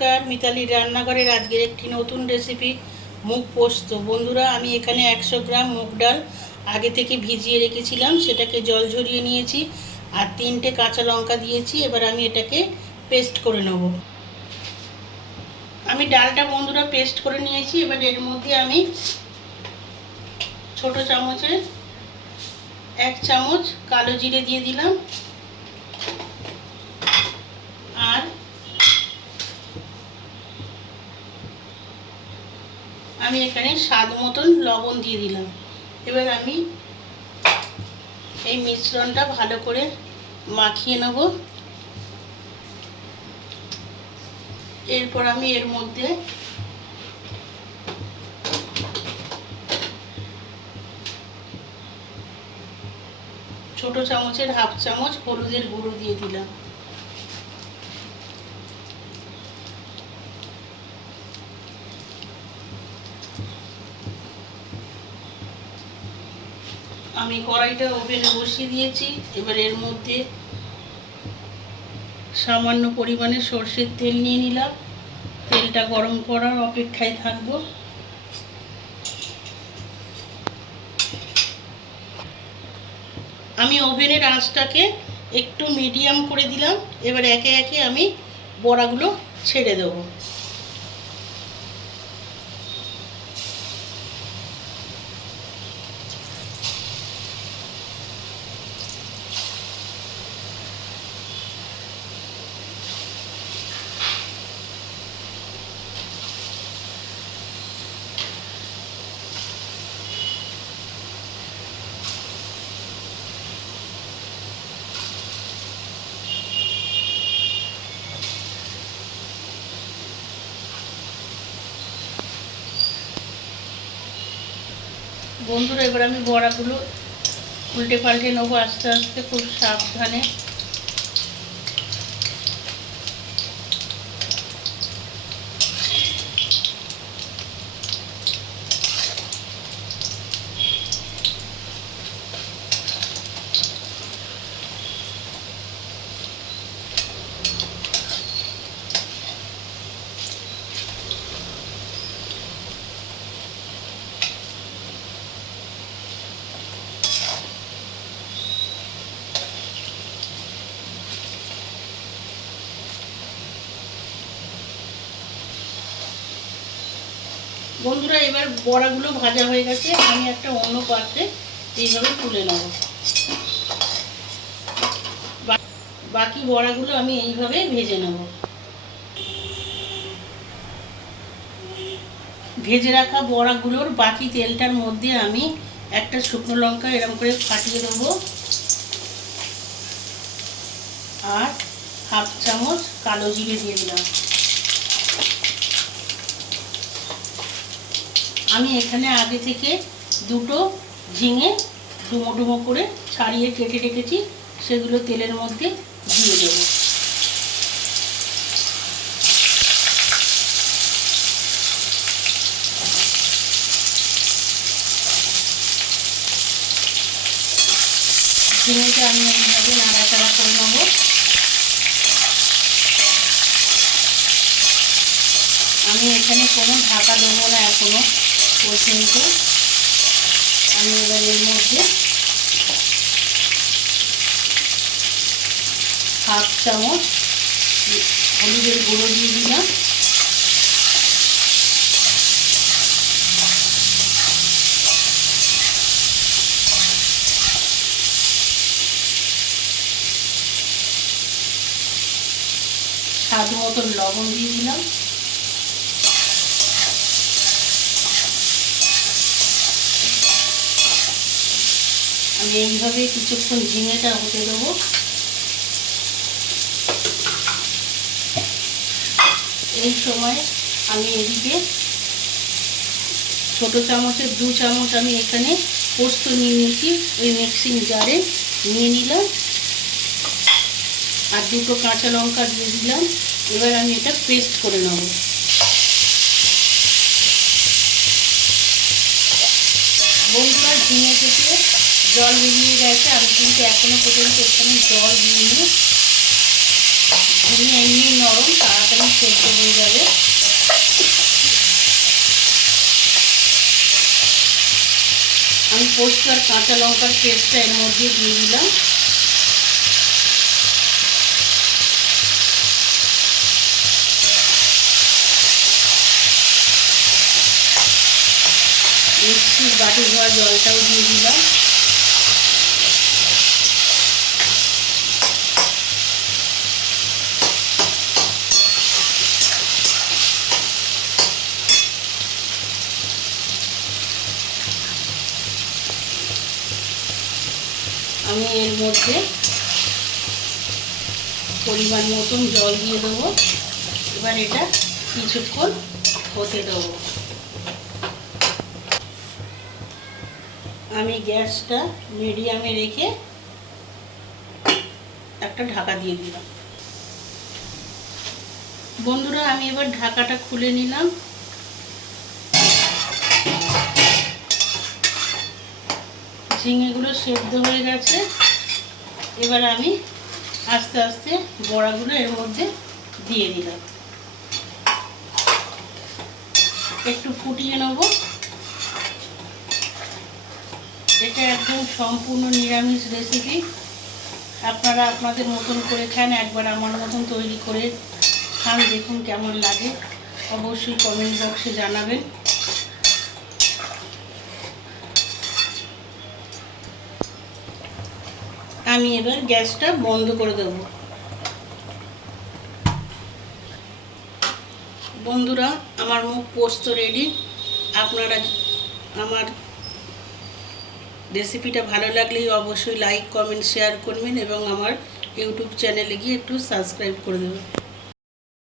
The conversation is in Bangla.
নমস্কার, মিতালি রান্নাঘরের আজকের একটি নতুন রেসিপি মুগ পোস্ত। বন্ধুরা, আমি এখানে একশো গ্রাম মুগ ডাল আগে থেকে ভিজিয়ে রেখেছিলাম, সেটাকে জল ঝরিয়ে নিয়েছি আর তিনটে কাঁচা লঙ্কা দিয়েছি, এবার আমি এটাকে পেস্ট করে নেব। আমি ডালটা বন্ধুরা পেস্ট করে নিয়েছি, এবার এর মধ্যে আমি ছোট চামচে এক চামচ কালো জিরে দিয়ে দিলাম আর আমি এখানে স্বাদ মতন লবণ দিয়ে দিলাম। এবার আমি এই মিশ্রণটা ভালো করে মাখিয়ে নেব। এরপর আমি এর মধ্যে ছোট চামচের হাফ চামচ হলুদের গুঁড়ো দিয়ে দিলাম। আমি কড়াইটা ওভেনে বসিয়ে দিয়েছি। এবার এর মধ্যে সামান্য পরিমাণে সর্ষের তেল নিয়ে নিলাম। তেলটা গরম করার অপেক্ষায় থাকব। আমি ওভেনের আঁচটাকে একটু মিডিয়াম করে দিলাম। এবার একে একে আমি বড়াগুলো ছেড়ে দেবো। বন্ধুরা এবার আমি বড়াগুলো উল্টে পাল্টে নেব আস্তে আস্তে খুব সাবধানে। বন্ধুরা, এবার বড়াগুলো ভাজা হয়ে গেছে। আমি একটা অন্য পাত্রে এইভাবে তুলে নেব। বাকি বড়াগুলো আমি এইভাবে ভেজে নেব। ভেজে রাখা বড়াগুলোর বাকি তেলটার মধ্যে আমি একটা শুকনো লঙ্কা এরকম করে ফাটিয়ে দেবো আর হাফ চামচ কালো জিরে দিয়ে দিলাম। আমি এখানে আগে থেকে দুটো ঝিঙে ডুমো ডুমো করে ছাড়িয়ে কেটে রেখেছি, সেগুলো তেলের মধ্যে দিয়ে দেবো। ঝিঙেটা আমি এইভাবে নাড়াচাড়া করে আমি এখানে কোনো ঢাকা দেবো না এখনও। পর্যন্ত আমি এবার এর মধ্যে হাফ চামচ হলুদের গুঁড়ো দিয়ে দিলাম। স্বাদ মতন লবণ দিয়ে দিলাম। আমি এইভাবে কিছুক্ষণ ঝিঙেটা হতে দেবো। এই সময় আমি এদিকে ছোট চামচের দু চামচ আমি এখানে পোস্ত নিয়ে নিয়েছি, ওই মিক্সিং জারে নিয়ে নিলাম। আর দুটো কাঁচা লঙ্কা দিয়ে দিলাম। এবার আমি এটা পেস্ট করে নেব। বন্ধুরা, ঝিঙে থেকে জল বেরিয়ে গেছে, আমি কিন্তু এখনও পর্যন্ত এখানে জল দিইনি। ঘুমিয়ে এমনি নরম, তাড়াতাড়ি সেদ্ধ হয়ে যাবে। আমি পোস্ত আর কাঁচা লঙ্কার পেস্টটা এর মধ্যে দিয়ে দিলাম। মিষ্টির বাটি ধোয়া জলটাও দিয়ে দিলাম। আমি এর মধ্যে পরিমাণ মতন জল দিয়ে দেবো। এবার এটা কিছুক্ষণ হতে দেবো। আমি গ্যাসটা মিডিয়ামে রেখে একটা ঢাকা দিয়ে দিলাম। বন্ধুরা, আমি এবার ঢাকাটা খুলে নিলাম। ঝিঙেগুলো সেদ্ধ হয়ে গেছে। এবার আমি আস্তে আস্তে বড়াগুলো এর মধ্যে দিয়ে দিলাম। একটু ফুটিয়ে নেব। এটা একদম সম্পূর্ণ নিরামিষ রেসিপি আপনারা আপনাদের মতন করে খান, একবার আমার মতন তৈরি করে খান, দেখুন কেমন লাগে। অবশ্যই কমেন্ট বক্সে জানাবেন। আমি এবার গ্যাসটা বন্ধ করে দেব। বন্ধুরা, আমার মুখ পোস্ত রেডি আপনারা আমার রেসিপিটা ভালো লাগলেই অবশ্যই লাইক কমেন্ট শেয়ার করবেন এবং আমার ইউটিউব চ্যানেলে গিয়ে একটু সাবস্ক্রাইব করে দেবেন।